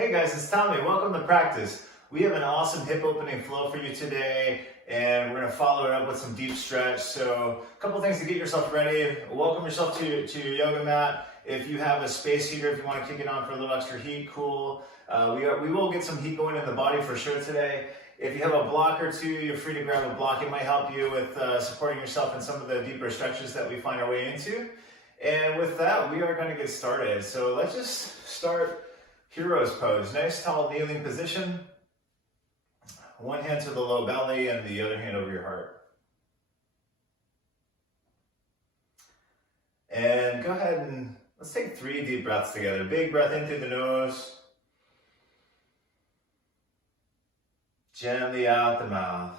Hey guys, it's Tommy. Welcome to practice. We have an awesome hip opening flow for you today, and we're going to follow it up with some deep stretch. So a couple things to get yourself ready. Welcome yourself to your yoga mat. If you have a space heater, if you want to kick it on for a little extra heat, cool. We will get some heat going in the body for sure today. If you have a block or two, you're free to grab a block. It might help you with supporting yourself in some of the deeper stretches that we find our way into. And with that, we are going to get started. So let's just start Hero's pose. Nice tall kneeling position. One hand to the low belly and the other hand over your heart. And go ahead and let's take 3 deep breaths together. Big breath in through the nose. Gently out the mouth.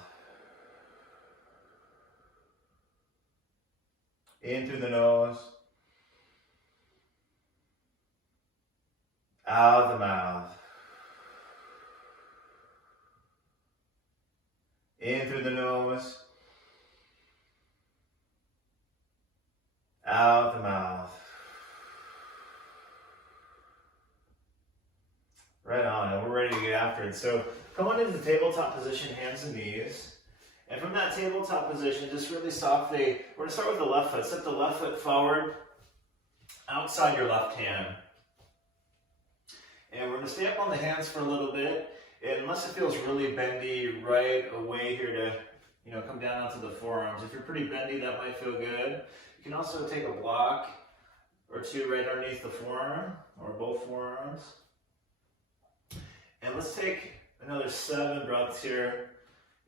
In through the nose. Out the mouth. In through the nose. Out the mouth. Right on, and we're ready to get after it. So come on into the tabletop position, hands and knees. And from that tabletop position, just really softly, we're going to start with the left foot. Step the left foot forward, outside your left hand. And we're going to stay up on the hands for a little bit. And unless it feels really bendy, right away here to, come down onto the forearms. If you're pretty bendy, that might feel good. You can also take a block or two right underneath the forearm or both forearms. And let's take another 7 breaths here.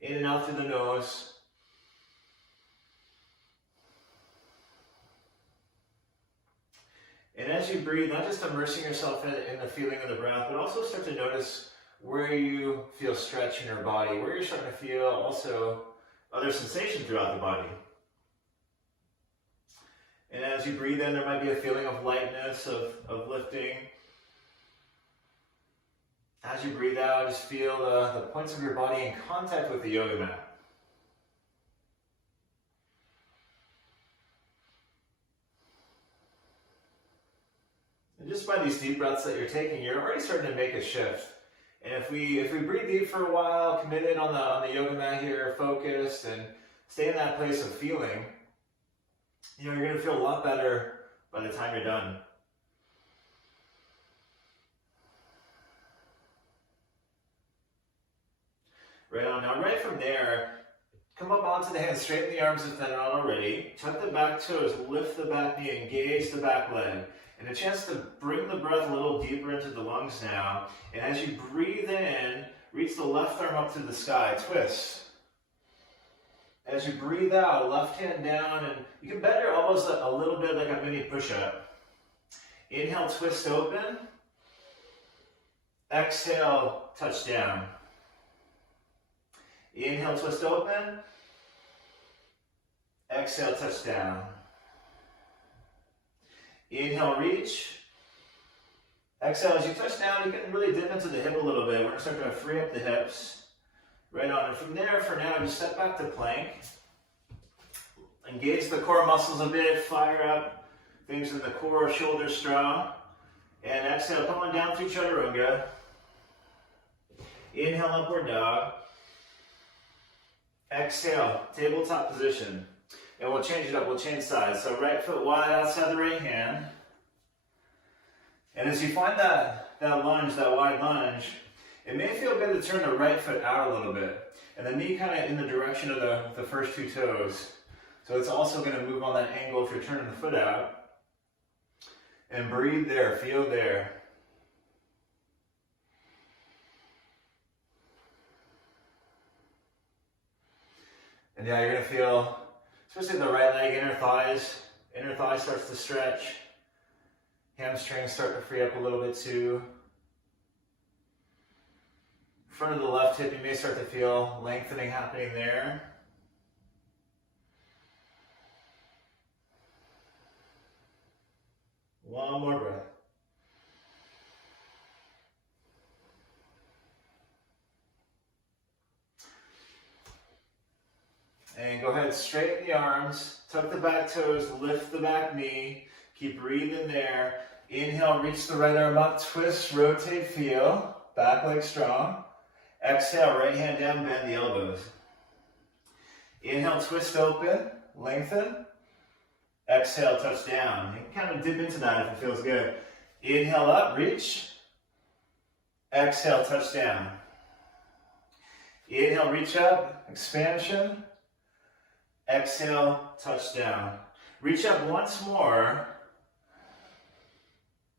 In and out through the nose. And as you breathe, not just immersing yourself in the feeling of the breath, but also start to notice where you feel stretch in your body, where you're starting to feel also other sensations throughout the body. And as you breathe in, there might be a feeling of lightness, of lifting. As you breathe out, just feel the points of your body in contact with the yoga mat. And just by these deep breaths that you're taking, you're already starting to make a shift. And if we breathe deep for a while, committed on the yoga mat here, focused, and stay in that place of feeling, you're going to feel a lot better by the time you're done. Right on. Now, right from there, come up onto the hands, straighten the arms if they're not already. Tuck the back toes, lift the back knee, engage the back leg. And a chance to bring the breath a little deeper into the lungs now. And as you breathe in, reach the left arm up to the sky, twist. As you breathe out, left hand down, and you can bend your elbows a little bit like a mini push-up. Inhale, twist open. Exhale, touch down. Inhale, twist open. Exhale, touch down. Inhale, reach. Exhale, as you touch down, you can really dip into the hip a little bit. We're going to start to free up the hips. Right on. And from there, for now, just step back to plank. Engage the core muscles a bit. Fire up things in the core, shoulders strong. And exhale, come on down through Chaturanga. Inhale, upward dog. Exhale, tabletop position. And we'll change it up, we'll change sides. So right foot wide outside the right hand. And as you find that lunge, that wide lunge, it may feel good to turn the right foot out a little bit. And the knee kind of in the direction of the first 2 toes. So it's also going to move on that angle if you're turning the foot out. And breathe there, feel there. And yeah, you're going to feel, especially the right leg, inner thigh starts to stretch. Hamstrings start to free up a little bit too. Front of the left hip, you may start to feel lengthening happening there. One more breath. And go ahead, straighten the arms, tuck the back toes, lift the back knee, keep breathing there. Inhale, reach the right arm up, twist, rotate, feel. Back leg strong. Exhale, right hand down, bend the elbows. Inhale, twist open, lengthen. Exhale, touch down. You can kind of dip into that if it feels good. Inhale up, reach. Exhale, touch down. Inhale, reach up, expansion. Exhale, touch down. Reach up once more.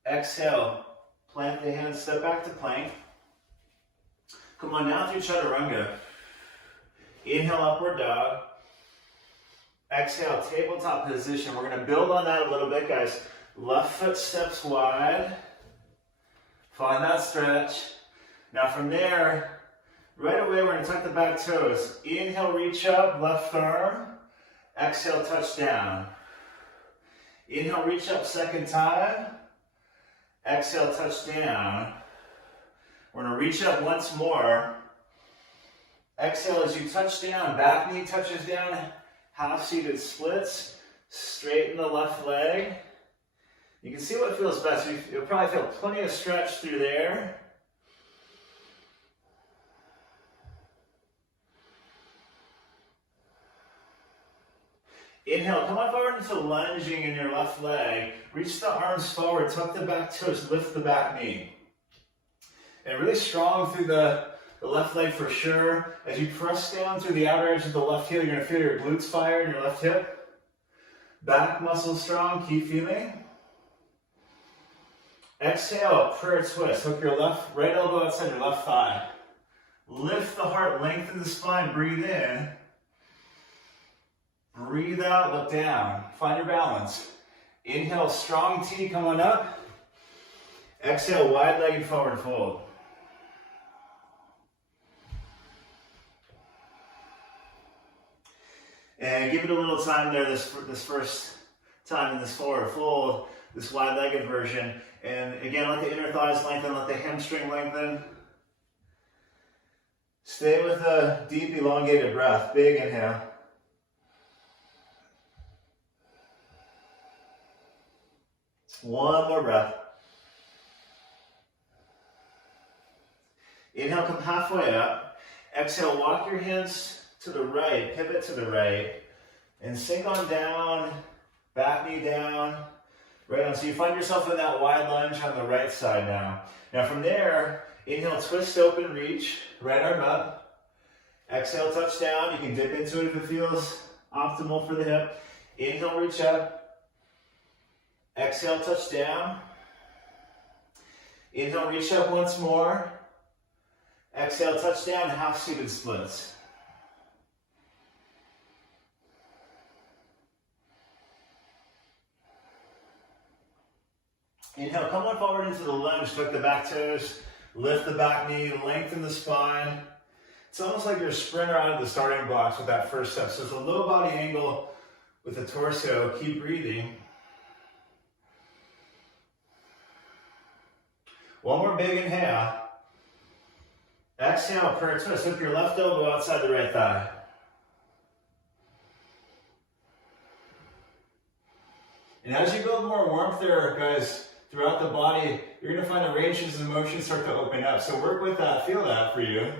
Exhale, plant the hands, step back to plank. Come on, now through Chaturanga. Inhale, upward dog. Exhale, tabletop position. We're going to build on that a little bit, guys. Left foot steps wide. Find that stretch. Now from there, right away we're going to tuck the back toes. Inhale, reach up, left arm. Exhale, touch down. Inhale, reach up second time. Exhale, touch down. We're going to reach up once more. Exhale as you touch down. Back knee touches down. Half seated splits. Straighten the left leg. You can see what feels best. You'll probably feel plenty of stretch through there. Inhale, come on forward into lunging in your left leg. Reach the arms forward, tuck the back toes, lift the back knee. And really strong through the left leg for sure. As you press down through the outer edge of the left heel, you're going to feel your glutes fire in your left hip. Back muscles strong, keep feeling. Exhale, prayer twist. Hook your right elbow outside your left thigh. Lift the heart, lengthen the spine, breathe in. Breathe out, look down. Find your balance. Inhale, strong T, come on up. Exhale, wide-legged forward fold. And give it a little time there this first time in this forward fold, this wide-legged version. And again, let the inner thighs lengthen, let the hamstring lengthen. Stay with a deep, elongated breath. Big inhale. One more breath. Inhale, come halfway up. Exhale, walk your hands to the right, pivot to the right, and sink on down, back knee down, right on. So you find yourself in that wide lunge on the right side now. Now from there, inhale, twist open, reach, right arm up. Exhale, touch down. You can dip into it if it feels optimal for the hip. Inhale, reach up. Exhale, touch down. Inhale, reach up once more. Exhale, touch down, half seated splits. Inhale, come on forward into the lunge, tuck the back toes, lift the back knee, lengthen the spine. It's almost like you're a sprinter out of the starting blocks with that first step. So it's a low body angle with the torso. Keep breathing. One more big inhale. Exhale, prayer twist. Lift your left elbow outside the right thigh. And as you build more warmth there, guys, throughout the body, you're going to find the ranges of motion start to open up. So work with that. Feel that for you.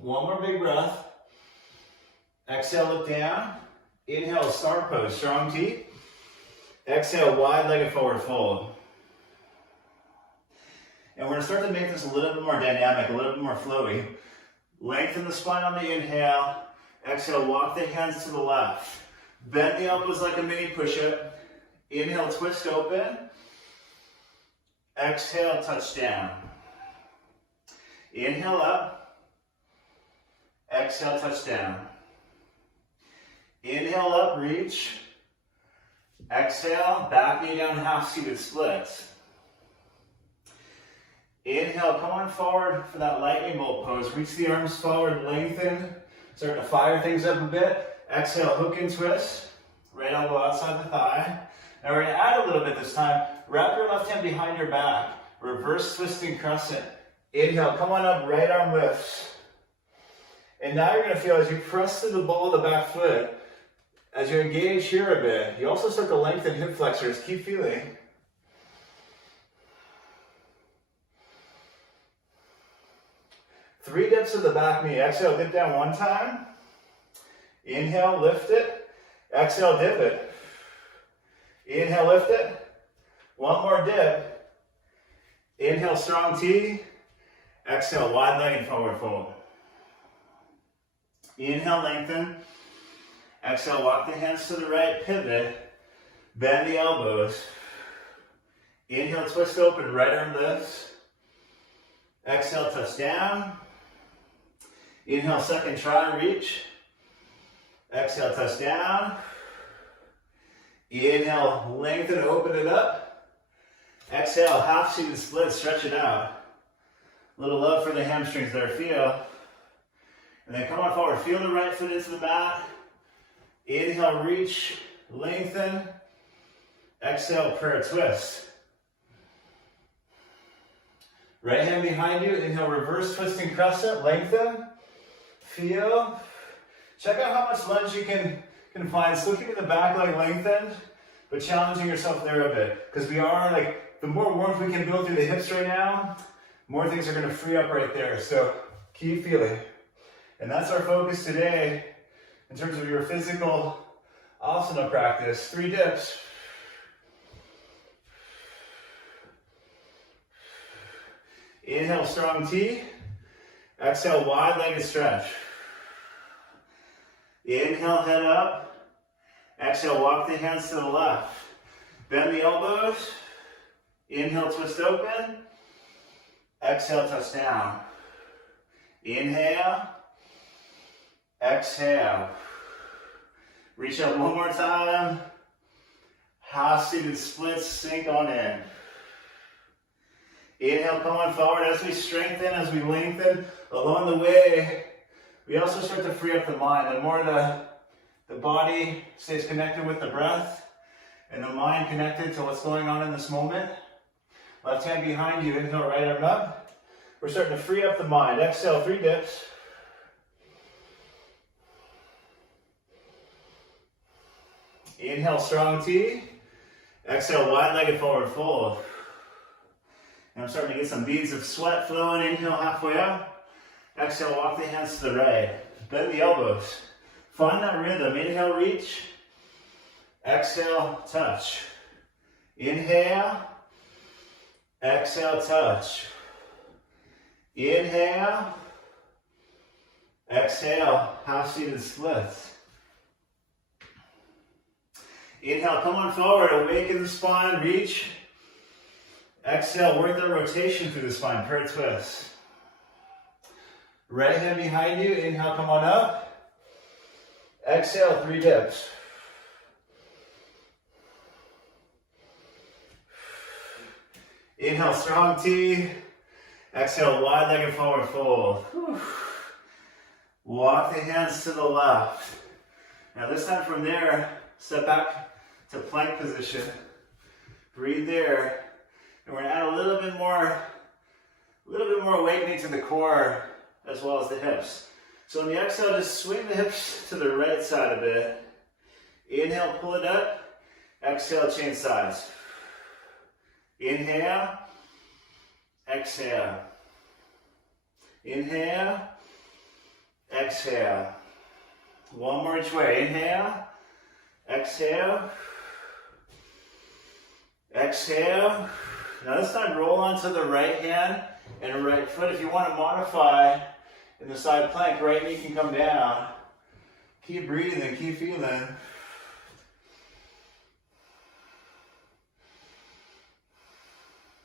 One more big breath. Exhale, look down. Inhale, star pose, strong T. Exhale, wide-legged forward fold. And we're going to start to make this a little bit more dynamic, a little bit more flowy. Lengthen the spine on the inhale. Exhale, walk the hands to the left. Bend the elbows like a mini push-up. Inhale, twist open. Exhale, touch down. Inhale up. Exhale, touch down. Inhale up, reach. Exhale, back knee down, half seated splits. Inhale, come on forward for that lightning bolt pose. Reach the arms forward, lengthen. Starting to fire things up a bit. Exhale, hook and twist. Right elbow outside the thigh. Now we're going to add a little bit this time. Wrap your left hand behind your back. Reverse twisting crescent. Inhale, come on up, right arm lifts. And now you're going to feel as you press to the ball of the back foot, As you engage here a bit, you also start to lengthen hip flexors. Keep feeling. Three dips of the back knee. Exhale, dip down one time. Inhale, lift it. Exhale, dip it. Inhale, lift it. One more dip. Inhale, strong T. Exhale, wide leg and forward fold. Inhale, lengthen. Exhale, walk the hands to the right, pivot. Bend the elbows. Inhale, twist open, right arm lifts. Exhale, touch down. Inhale, second try, reach. Exhale, touch down. Inhale, lengthen, open it up. Exhale, half seated split, stretch it out. A little love for the hamstrings there, feel. And then come on forward, feel the right foot into the mat. Inhale, reach, lengthen. Exhale, prayer twist. Right hand behind you, inhale, reverse twisting crescent, lengthen. Feel. Check out how much lunge you can find. Still keeping the back leg lengthened, but challenging yourself there a bit. Because we are like, the more warmth we can build through the hips right now, more things are going to free up right there. So keep feeling. And that's our focus today in terms of your physical asana practice. 3 dips. Inhale, strong T. Exhale, wide-legged stretch. Inhale, head up. Exhale, walk the hands to the left. Bend the elbows. Inhale, twist open. Exhale, touch down. Inhale. Exhale. Reach out one more time. Half seated splits, sink on in. Inhale, come on forward as we strengthen, as we lengthen. Along the way, we also start to free up the mind. The more the body stays connected with the breath and the mind connected to what's going on in this moment. Left hand behind you, inhale, right arm up. We're starting to free up the mind. Exhale, 3 dips. Inhale, strong T. Exhale, wide-legged forward fold. And I'm starting to get some beads of sweat flowing. Inhale, halfway up. Exhale, walk the hands to the right. Bend the elbows. Find that rhythm. Inhale, reach. Exhale, touch. Inhale. Exhale, touch. Inhale. Exhale, half-seated splits. Inhale, come on forward, awaken the spine, reach. Exhale, work the rotation through the spine, prayer twist. Right hand behind you, inhale, come on up. Exhale, 3 dips. Inhale, strong T. Exhale, wide-legged forward fold. Walk the hands to the left. Now this time from there, step back to plank position. Breathe there. And we're gonna add a little bit more awakening to the core as well as the hips. So on the exhale, just swing the hips to the right side a bit. Inhale, pull it up. Exhale, change sides. Inhale. Exhale. Inhale. Exhale. One more each way. Inhale. Exhale. Exhale. Now this time roll onto the right hand and right foot. If you want to modify in the side plank, right knee can come down. Keep breathing, keep feeling.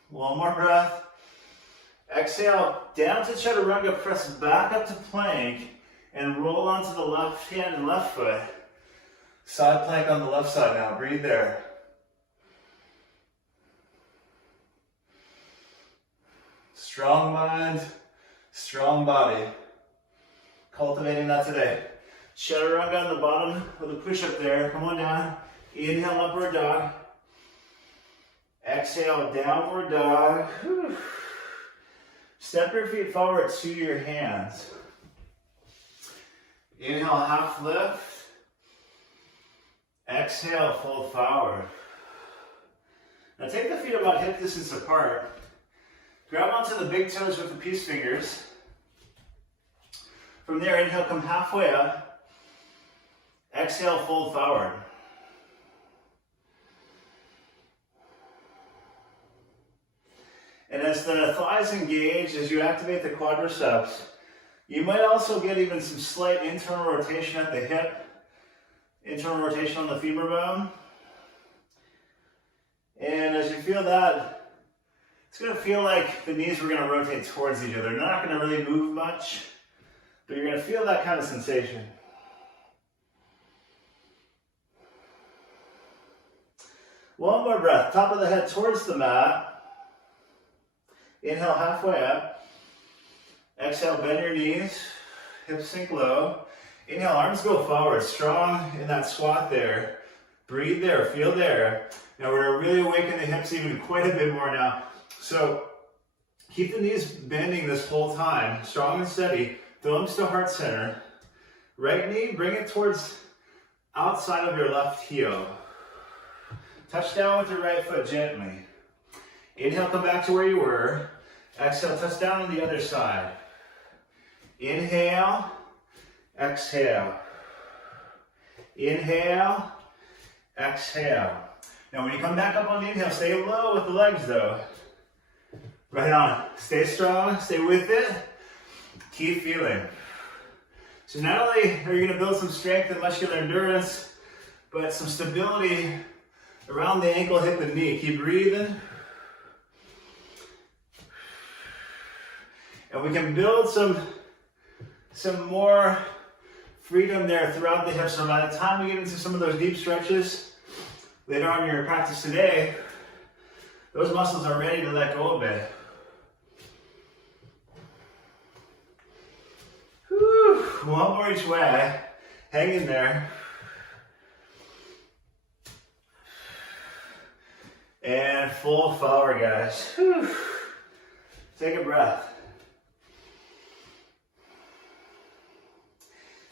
One more breath. Exhale, down to Chaturanga, press back up to plank and roll onto the left hand and left foot. Side plank on the left side now, breathe there. Strong mind, strong body. Cultivating that today. Chaturanga on the bottom of the push-up there. Come on down. Inhale, upward dog. Exhale, downward dog. Whew. Step your feet forward to your hands. Inhale, half lift. Exhale, fold forward. Now take the feet about hip distance apart. Grab onto the big toes with the peace fingers. From there, inhale, come halfway up. Exhale, fold forward. And as the thighs engage, as you activate the quadriceps, you might also get even some slight internal rotation at the hip, internal rotation on the femur bone. And as you feel that, it's going to feel like the knees are going to rotate towards each other. They're not going to really move much, but you're going to feel that kind of sensation. One more breath, top of the head towards the mat. Inhale, halfway up. Exhale, bend your knees, hips sink low. Inhale, arms go forward, strong in that squat there. Breathe there, feel there. Now we're going to really awaken the hips even quite a bit more now. So keep the knees bending this whole time, strong and steady. Thumbs to heart center. Right knee, bring it towards outside of your left heel. Touch down with your right foot gently. Inhale, come back to where you were. Exhale, touch down on the other side. Inhale, exhale. Inhale, exhale. Now when you come back up on the inhale, stay low with the legs though. Right on. Stay strong, stay with it. Keep feeling. So not only are you going to build some strength and muscular endurance, but some stability around the ankle, hip, and knee. Keep breathing. And we can build some more freedom there throughout the hips. So by the time we get into some of those deep stretches later on in your practice today, those muscles are ready to let go a bit. Whew. One more each way. Hang in there. And full forward, guys. Whew. Take a breath.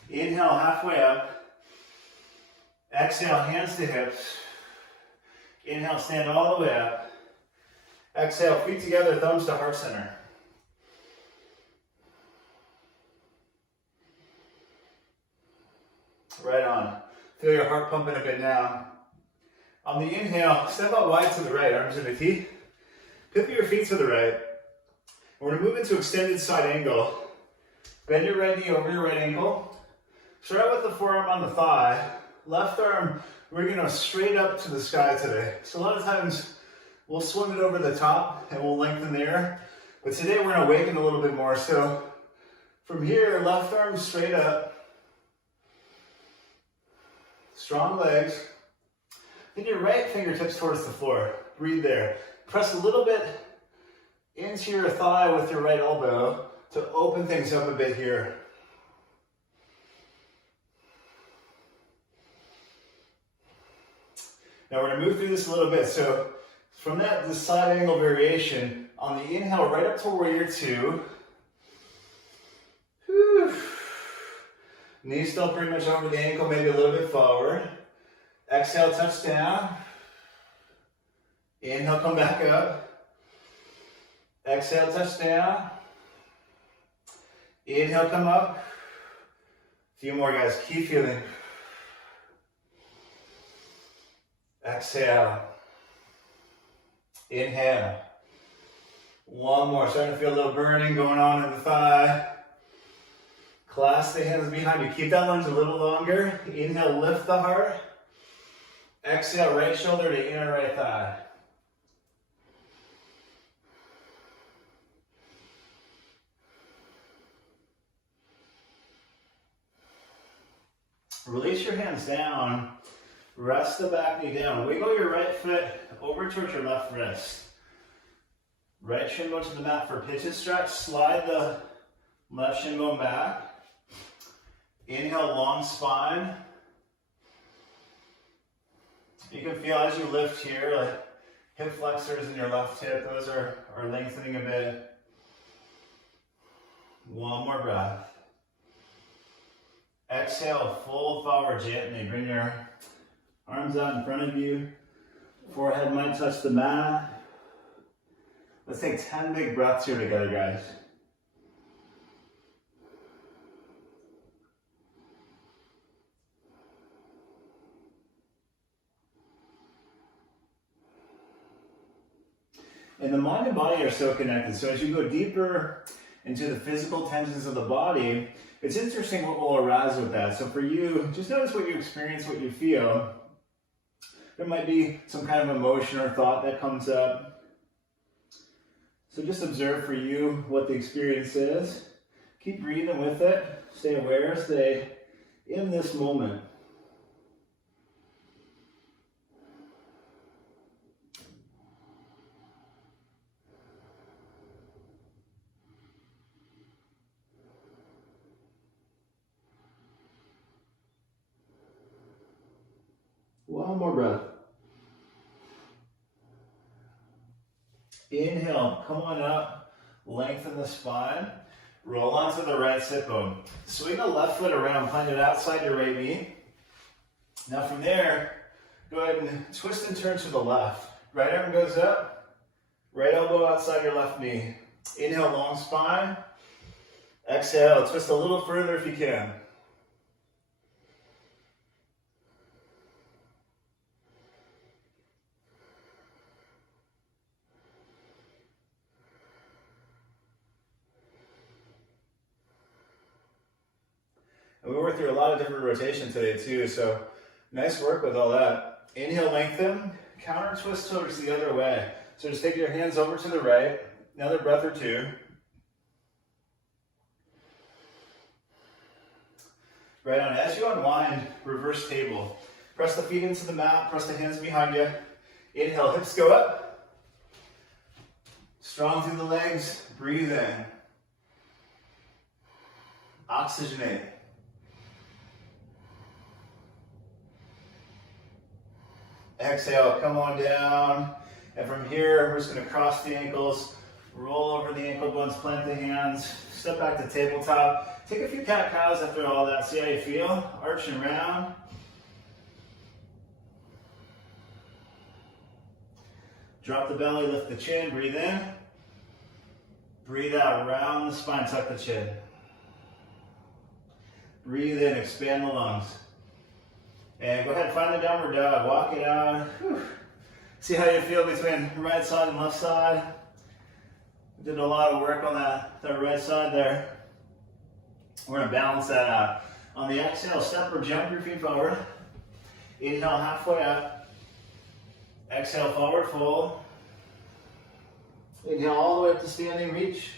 Inhale, halfway up. Exhale, hands to hips. Inhale, stand all the way up. Exhale, feet together, thumbs to heart center. Right on. Feel your heart pumping a bit now. On the inhale, step out wide to the right, arms in the teeth. Pivot your feet to the right. We're going to move into extended side angle. Bend your right knee over your right ankle. Start out with the forearm on the thigh. Left arm, we're going to straight up to the sky today. So a lot of times, we'll swim it over the top and we'll lengthen there. But today we're going to awaken a little bit more. So from here, left arm straight up. Strong legs. Then your right fingertips towards the floor. Breathe there. Press a little bit into your thigh with your right elbow to open things up a bit here. Now we're going to move through this a little bit. So from that, the side angle variation, on the inhale, right up to warrior two. Whew. Knees still pretty much over the ankle, maybe a little bit forward. Exhale, touch down. Inhale, come back up. Exhale, touch down. Inhale, come up. A few more, guys. Keep feeling. Exhale. Inhale. One more. Starting to feel a little burning going on in the thigh. Clasp the hands behind you. Keep that lunge a little longer. Inhale, lift the heart. Exhale, right shoulder to inner right thigh. Release your hands down. Rest the back knee down. Wiggle your right foot over towards your left wrist. Right shin bone to the mat for pitch and stretch. Slide the left shin bone back. Inhale, long spine. You can feel as you lift here, like hip flexors in your left hip, those are lengthening a bit. One more breath. Exhale, fold forward gently. Bring your arms arms out in front of you. Forehead might touch the mat. Let's take 10 big breaths here together, guys. And the mind and body are so connected. So as you go deeper into the physical tensions of the body, it's interesting what will arise with that. So for you, just notice what you experience, what you feel. There might be some kind of emotion or thought that comes up. So just observe for you what the experience is. Keep breathing with it. Stay aware, stay in this moment. One more breath. Inhale, come on up, lengthen the spine, roll onto the right sit bone. Swing the left foot around, plant it outside your right knee. Now from there, go ahead and twist and turn to the left. Right arm goes up, right elbow outside your left knee. Inhale, long spine. Exhale, twist a little further if you can. And we worked through a lot of different rotation today too, so nice work with all that. Inhale, lengthen, counter twist towards the other way. So just take your hands over to the right, another breath or two. Right on, as you unwind, reverse table. Press the feet into the mat, press the hands behind you. Inhale, hips go up. Strong through the legs, breathe in. Oxygenate. Exhale, come on down. And from here, we're just going to cross the ankles, roll over the ankle bones, plant the hands, step back to tabletop. Take a few cat-cows after all that. See how you feel? Arch and round. Drop the belly, lift the chin, breathe in. Breathe out, round the spine, tuck the chin. Breathe in, expand the lungs. And go ahead, find the downward dog, walk it out. Whew. See how you feel between right side and left side. Did a lot of work on that right side there. We're gonna balance that out. On the exhale, step or jump your feet forward. Inhale, halfway up. Exhale, forward fold. Inhale all the way up to standing reach.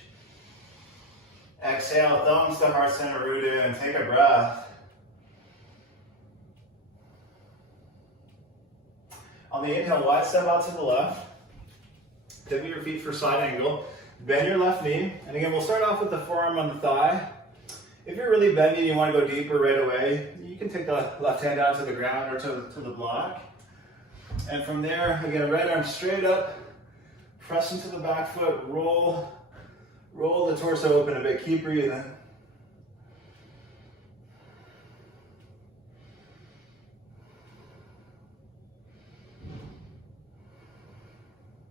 Exhale, thumbs to heart center, root in. Take a breath. On the inhale, wide step out to the left. Pivot your feet for side angle. Bend your left knee. And again, we'll start off with the forearm on the thigh. If you're really bendy and you want to go deeper right away, you can take the left hand out to the ground or to the block. And from there, again, right arm straight up. Press into the back foot. Roll the torso open a bit. Keep breathing.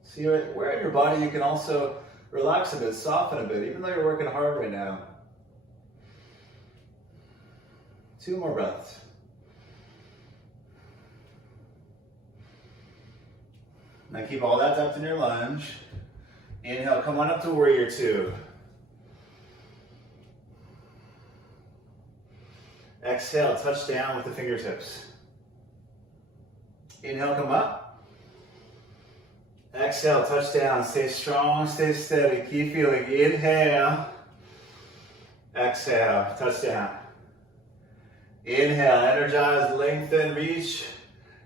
See where in your body you can also relax a bit, soften a bit, even though you're working hard right now. 2 more breaths. Now keep all that depth in your lunge. Inhale, come on up to warrior 2. Exhale, touch down with the fingertips. Inhale, come up. Exhale, touch down. Stay strong, stay steady. Keep feeling. Inhale. Exhale, touch down. Inhale, energize, lengthen, reach.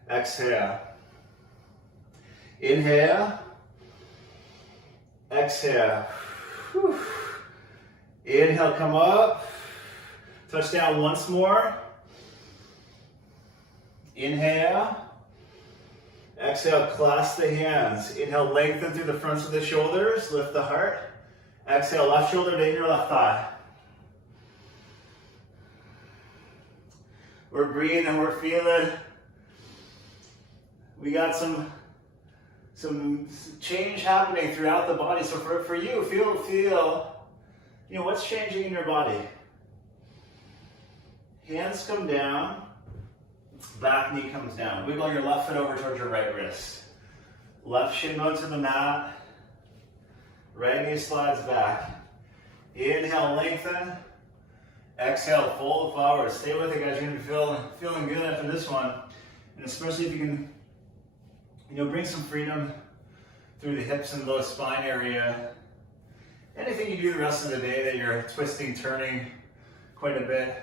Exhale. Inhale. Exhale. Whew. Inhale, come up. Touch down once more. Inhale. Exhale, clasp the hands. Inhale, lengthen through the fronts of the shoulders. Lift the heart. Exhale, left shoulder to your left thigh. We're breathing and we're feeling We got some change happening throughout the body. So for you, feel, you know, what's changing in your body. Hands come down, back knee comes down. Wiggle your left foot over towards your right wrist. Left shin bone to the mat. Right knee slides back. Inhale, lengthen. Exhale, fold forward. Stay with it, guys. You're gonna be feeling good after this one. And especially if you can, you know, bring some freedom through the hips and low spine area. Anything you do the rest of the day that you're twisting, turning quite a bit.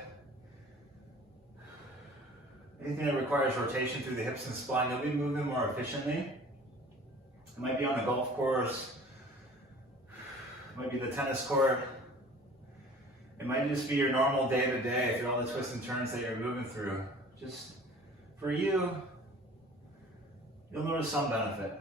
Anything that requires rotation through the hips and spine, you'll be moving more efficiently. It might be on the golf course. It might be the tennis court. It might just be your normal day-to-day through all the twists and turns that you're moving through. Just for you, you'll notice some benefit.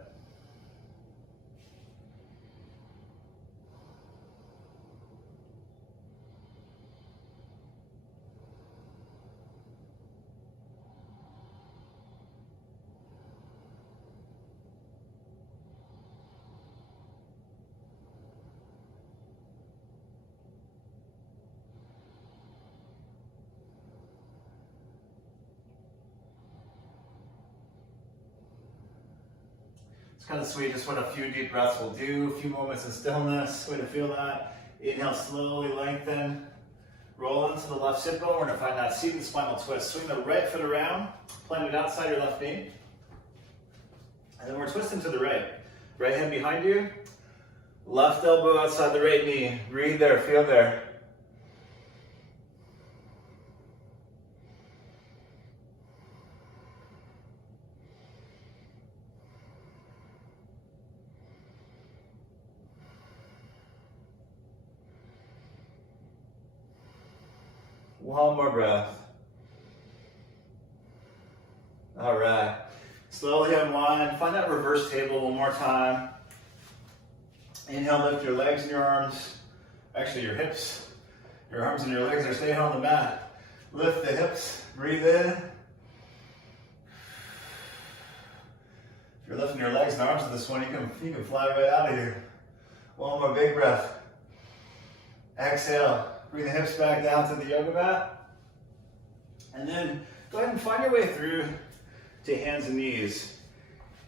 It's kind of sweet, just what a few deep breaths will do. A few moments of stillness, way to feel that. Inhale, slowly lengthen. Roll into the left sit bone. We're gonna find that seated spinal twist. Swing the right foot around, plant it outside your left knee. And then we're twisting to the right. Right hand behind you. Left elbow outside the right knee. Breathe there, feel there. One more breath. All right. Slowly unwind. Find that reverse table one more time. Inhale, lift your legs and your arms. Actually, your hips. Your arms and your legs are staying on the mat. Lift the hips. Breathe in. If you're lifting your legs and arms with this one, you can fly right out of here. One more big breath. Exhale. Bring the hips back down to the yoga mat. And then go ahead and find your way through to hands and knees.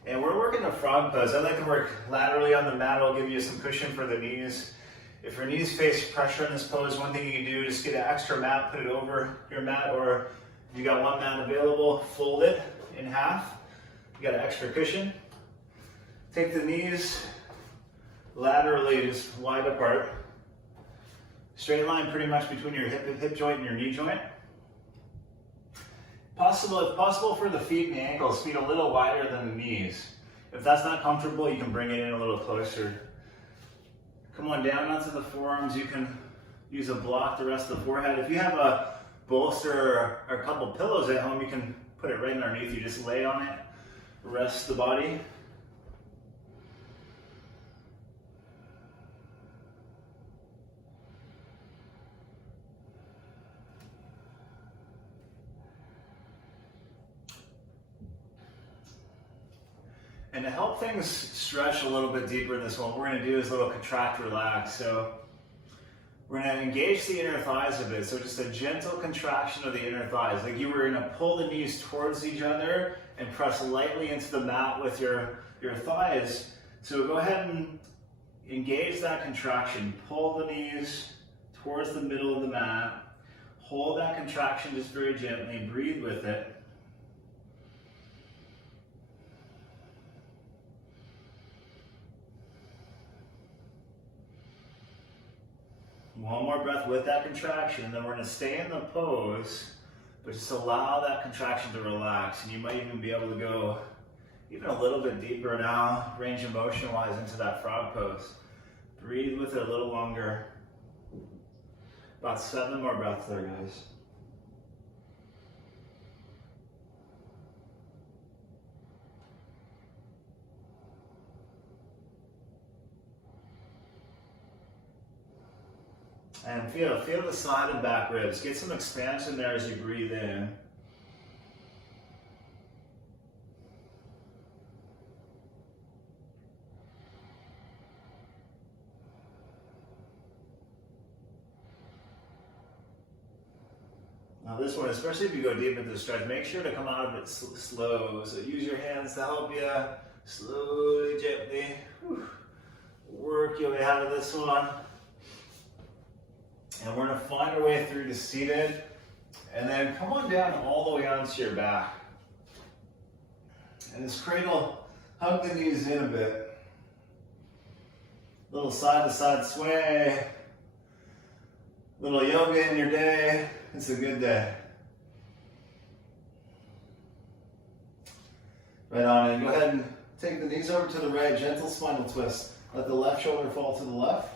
And we're working the frog pose. I like to work laterally on the mat. It'll give you some cushion for the knees. If your knees face pressure in this pose, one thing you can do is get an extra mat, put it over your mat, or if you got one mat available, fold it in half. You got an extra cushion. Take the knees laterally, just wide apart. Straight line pretty much between your hip joint and your knee joint. If possible for the feet and the ankles, feet a little wider than the knees. If that's not comfortable, you can bring it in a little closer. Come on down onto the forearms. You can use a block to rest the forehead. If you have a bolster or a couple pillows at home, you can put it right underneath you. Just lay on it, rest the body. And to help things stretch a little bit deeper in this one, what we're going to do is a little contract, relax. So we're going to engage the inner thighs a bit. So just a gentle contraction of the inner thighs. Like you were going to pull the knees towards each other and press lightly into the mat with your thighs. So go ahead and engage that contraction. Pull the knees towards the middle of the mat. Hold that contraction just very gently. Breathe with it. One more breath with that contraction, and then we're going to stay in the pose, but just allow that contraction to relax. And you might even be able to go even a little bit deeper now, range of motion wise, into that frog pose. Breathe with it a little longer. About 7 more breaths there, guys. And feel the side and back ribs. Get some expansion there as you breathe in. Now this one, especially if you go deep into the stretch, make sure to come out of it slow. So use your hands to help you. Slowly, gently. Work your way out of this one. And we're going to find our way through to seated. And then come on down all the way onto your back. And this cradle, hug the knees in a bit. Little side to side sway. Little yoga in your day. It's a good day. Right on, and go ahead and take the knees over to the right, gentle spinal twist. Let the left shoulder fall to the left.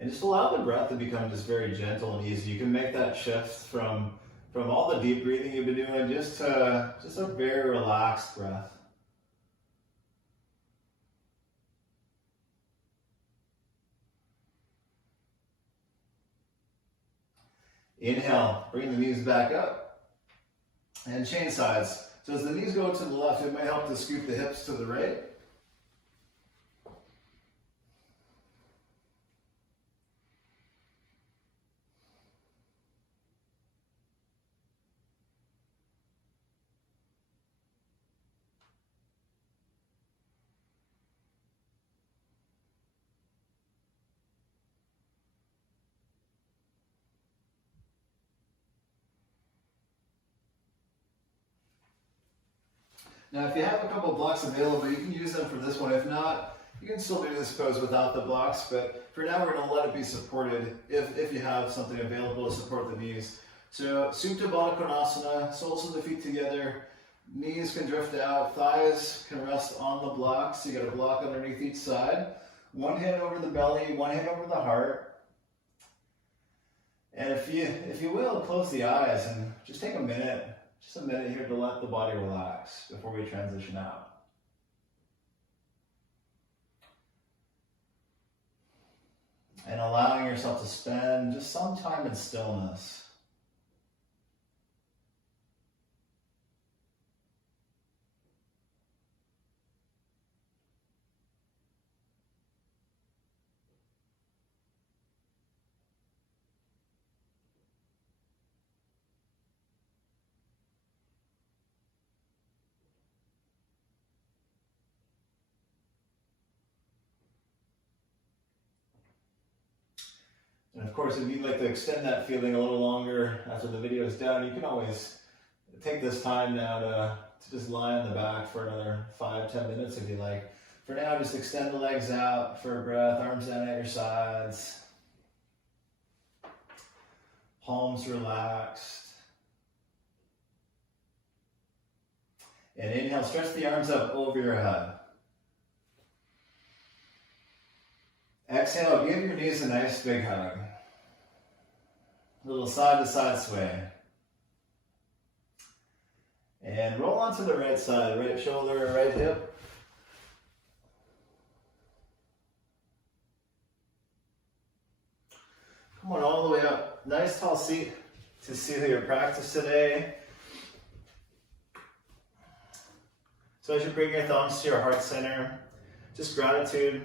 And just allow the breath to become just very gentle and easy. You can make that shift from all the deep breathing you've been doing just to just a very relaxed breath. Inhale, bring the knees back up and change sides. So as the knees go to the left, it might help to scoop the hips to the right. Now, if you have a couple blocks available, you can use them for this one. If not, you can still do this pose without the blocks, but for now, we're gonna let it be supported if you have something available to support the knees. So, Supta Baddha Konasana, soles of the feet together, knees can drift out, thighs can rest on the blocks. So you got a block underneath each side. One hand over the belly, one hand over the heart. And if you will, close the eyes and just take a minute here to let the body relax before we transition out. And allowing yourself to spend just some time in stillness. And of course, if you'd like to extend that feeling a little longer after the video is done, you can always take this time now to just lie on the back for another 5-10 minutes if you like. For now, just extend the legs out for a breath, arms down at your sides. Palms relaxed. And inhale, stretch the arms up over your head. Exhale, give your knees a nice big hug. A little side to side sway. And roll onto the right side, right shoulder, right hip. Come on all the way up. Nice tall seat to seal your practice today. So as you bring your thumbs to your heart center, just gratitude.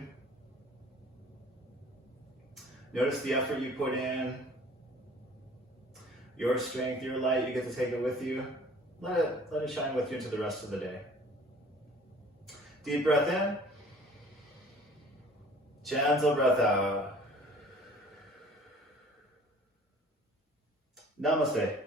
Notice the effort you put in, your strength, your light, you get to take it with you. Let it shine with you into the rest of the day. Deep breath in, gentle breath out. Namaste.